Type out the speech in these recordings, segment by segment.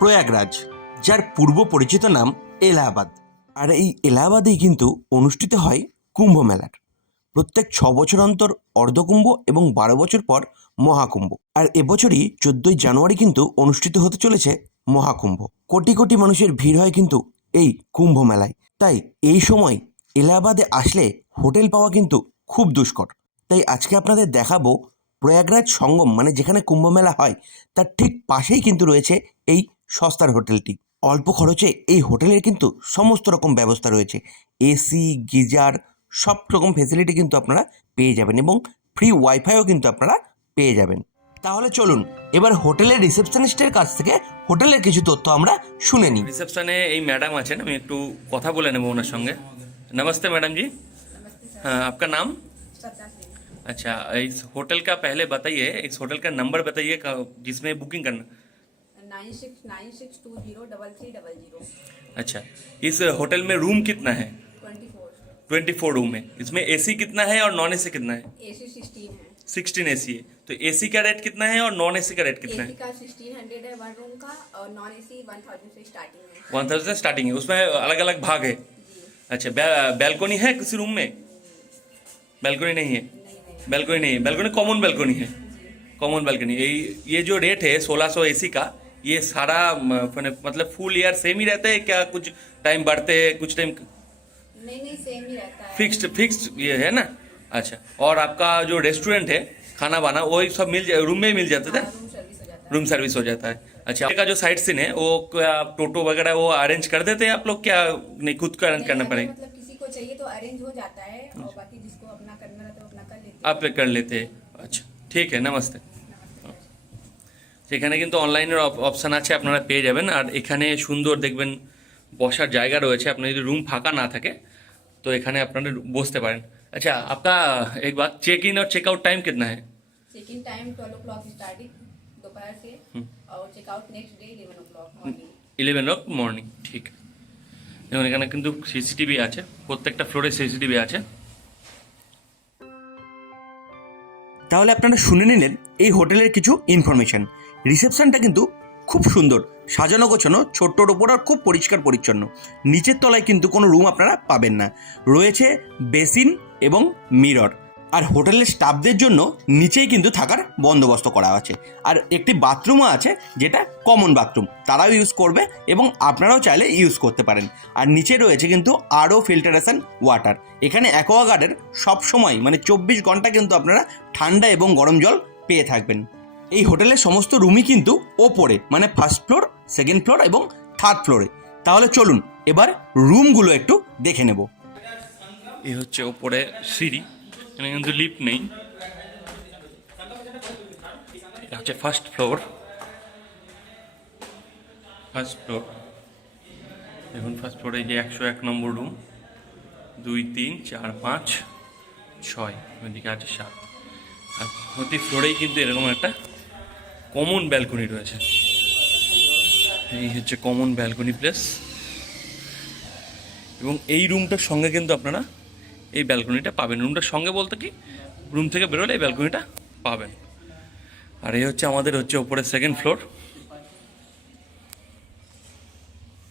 প্রয়াগরাজ, যার পূর্ব পরিচিত নাম এলাহাবাদ। আর এই এলাহাবাদেই কিন্তু অনুষ্ঠিত হয় কুম্ভ মেলার। প্রত্যেক ছ বছর অন্তর অর্ধকুম্ভ এবং বারো বছর পর মহাকুম্ভ। আর এবছরই চোদ্দই জানুয়ারি কিন্তু অনুষ্ঠিত হতে চলেছে মহাকুম্ভ। কোটি কোটি মানুষের ভিড় হয় কিন্তু এই কুম্ভ মেলায়। তাই এই সময় এলাহাবাদে আসলে হোটেল পাওয়া কিন্তু খুব দুষ্কর। তাই আজকে আপনাদের দেখাবো প্রয়াগরাজ সঙ্গম মানে যেখানে কুম্ভ মেলা হয়, তার ঠিক পাশেই কিন্তু রয়েছে এই সস্তার হোটেলটি অল্প খরচে এই হোটেলের কিন্তু সমস্ত রকম ব্যবস্থা রয়েছে এসি গিজার সব রকম ফেসিলিটি কিন্তু আপনারা পেয়ে যাবেন এবং ফ্রি ওয়াইফাইও কিন্তু আপনারা পেয়ে যাবেন তাহলে চলুন এবার হোটেলের রিসেপশনিস্টের কাছ থেকে হোটেলের কিছু তথ্য আমরা শুনে নিই রিসেপশনে এই ম্যাডাম আছেন আমি একটু কথা বলে নেবো ওনার সঙ্গে नमस्ते मैडम जी हाँ आपका नाम श्रद्धा सिंह अच्छा इस होटल का पहले बताइए इस होटल का नंबर बताइए का- जिसमें बुकिंग करना nine six nine six two zero double three double zero. अच्छा इस होटल में रूम कितना है? Twenty four. Twenty four room है इसमें एसी कितना है और नॉन एसी कितना है? ए सी सिक्सटीन है। सिक्सटीन एसी है। तो एसी का रेट कितना है और नॉन एसी का रेट कितना ए है? का सिक्सटीन हंड्रेड है वन रूम का और non A C one thousand से स्टार्टिंग है। वन थाउज़ेंड स्टार्टिंग है। उसमें अलग अलग भाग है। अच्छा बै- है किसी रूम में? बैल्कनी नहीं है। नहीं नहीं। है। बैल्कनी कॉमन बैल्कनी है। कॉमन बैल्कनी ये ये जो रेट है सोलह सौ एसी का ये सारा मतलब फुल ईयर सेम ही रहता है क्या? कुछ टाइम बढ़ते हैं कुछ टाइम नहीं नहीं सेम ही रहता है। फिक्स्ड फिक्स्ड ये है ना? अच्छा और आपका जो रेस्टोरेंट है खाना वाना वही सब मिल जा रूम में मिल जाता था? हाँ, रूम सर्विस हो जाता है। अच्छा आपका जो साइड सीन है वो आप टोटो वगैरह वो अरेंज कर देते हैं आप लोग? क्या नहीं खुद का अरेंज करना पड़ेगा? मतलब किसी को चाहिए तो अरेंज हो जाता है और अच्छा। बाकी जिसको अपना करना रहता है तो अपना कर लेते आप कर लेते हैं। अच्छा ठीक है नमस्ते। সেখানে কিন্তু অনলাইনের অপশান আছে আপনারা পেয়ে যাবেন আর এখানে সুন্দর দেখবেন বসার জায়গা রয়েছে আপনার যদি রুম ফাঁকা না থাকে তো এখানে আপনারা বসতে পারেন আচ্ছা आपका एक बात चेक इन और चेकआउट टाइम कितना है check in time twelve o'clock starting दोपहर से और checkout next day eleven o'clock morning eleven ও মর্নিং ঠিক দেখুন এখানে কিন্তু সিসিটিভি আছে প্রত্যেকটা ফ্লোরে সিসিটিভি আছে তাহলে আপনারা শুনে নিলেন এই হোটেলের কিছু ইনফরমেশন রিসেপশনটা কিন্তু খুব সুন্দর। সাজানো গোছানো, ছোট্টর ওপর আর খুব পরিষ্কার পরিচ্ছন্ন। নিচের তলায় কিন্তু কোনো রুম আপনারা পাবেন না। রয়েছে বেসিন এবং মিরর। আর হোটেলের স্টাফদের জন্য নিচেই কিন্তু থাকার বন্দোবস্ত করা আছে। আর একটি বাথরুমও আছে যেটা কমন বাথরুম। তারাও ইউজ করবে এবং আপনারাও চাইলে ইউজ করতে পারেন। আর নিচে রয়েছে কিন্তু আরও ফিল্টারেশন ওয়াটার। এখানে অ্যাকোয়াগার্ডের সব সময় মানে চব্বিশ ঘণ্টা কিন্তু আপনারা ঠান্ডা এবং গরম জল পেয়ে থাকবেন। এই হোটেলের সমস্ত রুমই কিন্তু ওপরে মানে ফার্স্ট ফ্লোর সেকেন্ড ফ্লোর এবং থার্ড ফ্লোরে তাহলে চলুন, এবার রুমগুলো একটু দেখে নেব। এই হচ্ছে ওপরে সিঁড়ি, এখানে কিন্তু লিফট নেই। এটা হচ্ছে ফার্স্ট ফ্লোর ফার্স্ট ফ্লোর দেখুন ফার্স্ট ফ্লোরে যে একশো এক নম্বর রুম দুই, তিন, চার, পাঁচ, ছয়, ওইদিকে আছে সাত। আর প্রতি ফ্লোরেই কিন্তু এরকম একটা কমন ব্যালকনি রয়েছে। এই হচ্ছে কমন ব্যালকনি প্লেস এবং এই রুমটার সঙ্গে কিন্তু আপনারা এই ব্যালকনিটা পাবেন। রুমটার সঙ্গে বলতে কি? রুম থেকে বেরোলে এই ব্যালকনিটা পাবেন। আর এই হচ্ছে আমাদের হচ্ছে ওপরে সেকেন্ড ফ্লোর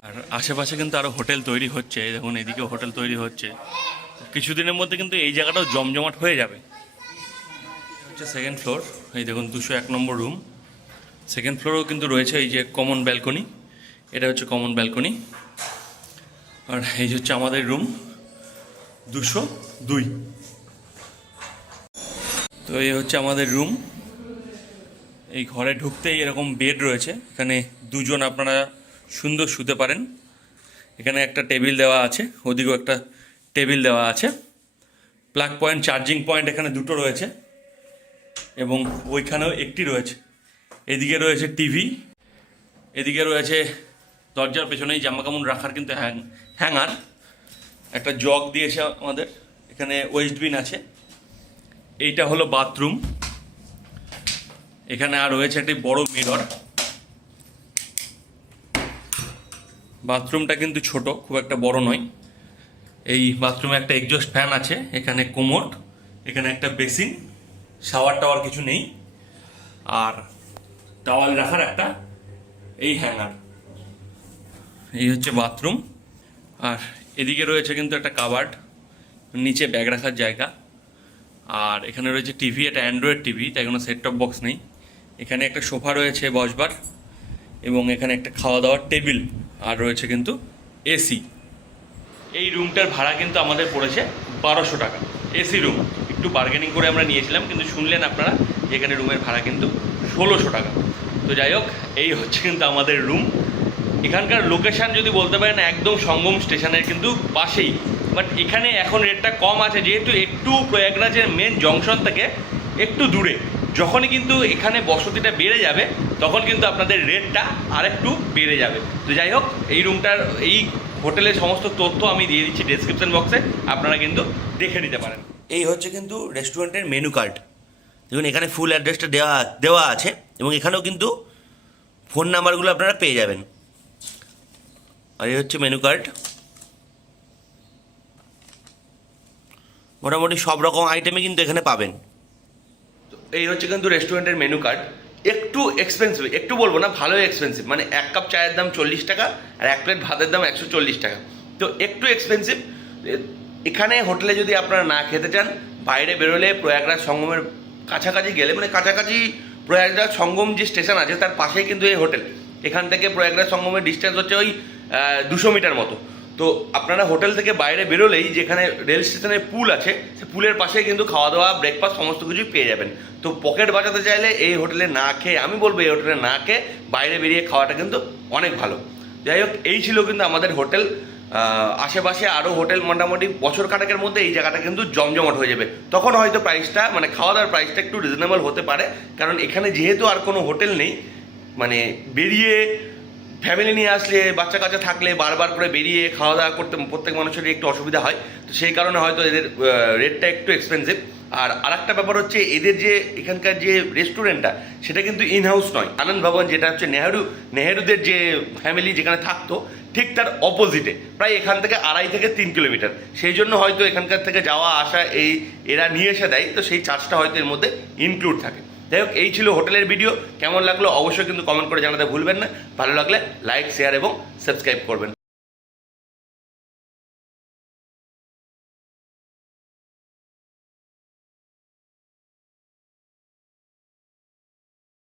আর আশেপাশে কিন্তু আরও হোটেল তৈরি হচ্ছে। দেখুন এদিকে হোটেল তৈরি হচ্ছে। কিছুদিনের মধ্যে কিন্তু এই জায়গাটাও জমজমাট হয়ে যাবে। হচ্ছে সেকেন্ড ফ্লোর এই দেখুন, দুশো এক নম্বর রুম সেকেন্ড ফ্লোরেও কিন্তু রয়েছে এই যে কমন ব্যালকনি এটা হচ্ছে কমন ব্যালকনি আর এই হচ্ছে আমাদের রুম দুশো দুই। তো এই হচ্ছে আমাদের রুম এই ঘরে ঢুকতেই এরকম বেড রয়েছে, এখানে দুজন আপনারা সুন্দর শুতে পারেন। এখানে একটা টেবিল দেওয়া আছে, ওদিকেও একটা টেবিল দেওয়া আছে। প্লাগ পয়েন্ট চার্জিং পয়েন্ট এখানে দুটো রয়েছে। এবং ওইখানেও একটি রয়েছে। এদিকে রয়েছে টিভি, এদিকে রয়েছে দরজার পেছনেই জামা কাপড় রাখার কিন্তু হ্যাং, হ্যাঙ্গার। একটা জগ দিয়েছে আমাদের, এখানে ওয়েস্ট বিন আছে। এইটা হলো বাথরুম। এখানে আর রয়েছে একটি বড় মিরর। বাথরুমটা কিন্তু ছোট, খুব একটা বড় নয়। এই বাথরুমে একটা এক্সজস্ট ফ্যান আছে, এখানে কোমোড এখানে একটা বেসিন শাওয়ার টাওয়ার কিছু নেই। আর টাওয়াল রাখার একটা, এই হ্যাঙ্গার। এই হচ্ছে বাথরুম। আর এদিকে রয়েছে কিন্তু একটা কাবার্ড, নিচে ব্যাগ রাখার জায়গা। আর এখানে রয়েছে টিভি, এটা অ্যান্ড্রয়েড টিভি, তাই কোনো সেট টপ বক্স নেই। এখানে একটা সোফা রয়েছে বসবার, এবং এখানে একটা খাওয়া দাওয়ার টেবিল, আর রয়েছে কিন্তু এসি। এই রুমটার ভাড়া কিন্তু আমাদের পড়েছে বারোশো টাকা। AC room. একটু বার্গেনিং করে আমরা নিয়েছিলাম, কিন্তু শুনলেন আপনারা এখানে রুমের ভাড়া কিন্তু ষোলোশো টাকা। তো যাই হোক, এই হচ্ছে কিন্তু আমাদের রুম এখানকার লোকেশান যদি বলতে পারেন, একদম সঙ্গম স্টেশনের কিন্তু পাশেই। বাট এখানে এখন রেটটা কম আছে, যেহেতু একটু প্রয়াগরাজের মেন জংশন থেকে একটু দূরে। যখনই কিন্তু এখানে বসতিটা বেড়ে যাবে, তখন কিন্তু আপনাদের রেটটা আরেকটু বেড়ে যাবে। তো যাই হোক, এই রুমটার এই হোটেলের সমস্ত তথ্য আমি দিয়ে দিচ্ছি ডেসক্রিপশন বক্সে আপনারা কিন্তু দেখে নিতে পারেন। এই হচ্ছে কিন্তু রেস্টুরেন্টের মেনু কার্ড দেখুন, এখানে ফুল অ্যাড্রেসটা দেওয়া দেওয়া আছে। এবং এখানেও কিন্তু ফোন নাম্বারগুলো আপনারা পেয়ে যাবেন। আর এই হচ্ছে মেনু কার্ড মোটামুটি সব রকম আইটেমই কিন্তু এখানে পাবেন। এই হচ্ছে কিন্তু রেস্টুরেন্টের মেনু কার্ড একটু এক্সপেন্সিভ একটু বলব না, ভালোই এক্সপেন্সিভ মানে এক কাপ চায়ের দাম চল্লিশ টাকা আর এক প্লেট ভাতের দাম একশো চল্লিশ টাকা। তো একটু এক্সপেন্সিভ এখানে হোটেলে যদি আপনারা না খেতে চান, বাইরে বেরোলে প্রয়াগরাজ সঙ্গমের কাছাকাছি গেলে মানে কাছাকাছি প্রয়াগরাজ সঙ্গম যে স্টেশন আছে, তার পাশেই কিন্তু এই হোটেল। এখান থেকে প্রয়াগরাজ সঙ্গমের ডিস্টেন্স হচ্ছে ওই দুশো মিটার মতো। তো আপনারা হোটেল থেকে বাইরে বেরোলেই যেখানে রেল স্টেশনের পুল আছে, সে পুলের পাশেই কিন্তু খাওয়া দাওয়া ব্রেকফাস্ট সমস্ত কিছুই পেয়ে যাবেন। তো পকেট বাঁচাতে চাইলে এই হোটেলে না খেয়ে, আমি বলব এই হোটেলে না খেয়ে বাইরে বেরিয়ে খাওয়াটা কিন্তু অনেক ভালো। যাই হোক, এই ছিল কিন্তু আমাদের হোটেল। আশেপাশে আরও হোটেল মোটামুটি বছর কাটাকের মধ্যে এই জায়গাটা কিন্তু জমজমট হয়ে যাবে। তখন হয়তো প্রাইসটা মানে খাওয়া দাওয়ার প্রাইসটা একটু রিজনেবল হতে পারে, কারণ এখানে যেহেতু আর কোনো হোটেল নেই মানে বেরিয়ে ফ্যামিলি নিয়ে আসলে বাচ্চা কাচ্চা থাকলে বারবার করে বেরিয়ে খাওয়া দাওয়া করতে, প্রত্যেক মানুষেরই একটু অসুবিধা হয়। তো সেই কারণে হয়তো এদের রেটটা একটু এক্সপেন্সিভ আর আরেকটা ব্যাপার হচ্ছে এদের যে এখানকার যে রেস্টুরেন্টটা সেটা কিন্তু ইন হাউস নয়। আনন্দ ভবন যেটা হচ্ছে নেহেরু, নেহেরুদের যে ফ্যামিলি যেখানে থাকতো, ঠিক তার অপোজিটে প্রায় এখান থেকে আড়াই থেকে তিন কিলোমিটার সেই জন্য হয়তো এখানকার থেকে যাওয়া, আসা, এই এরা নিয়ে এসে দেয়, তো সেই চার্জটা হয়তো এর মধ্যে ইনক্লুড থাকে। যাই হোক, এই ছিল হোটেলের ভিডিও কেমন লাগল অবশ্যই কিন্তু কমেন্ট করে জানাতে ভুলবেন না। ভালো লাগলে লাইক শেয়ার এবং সাবস্ক্রাইব করবেন।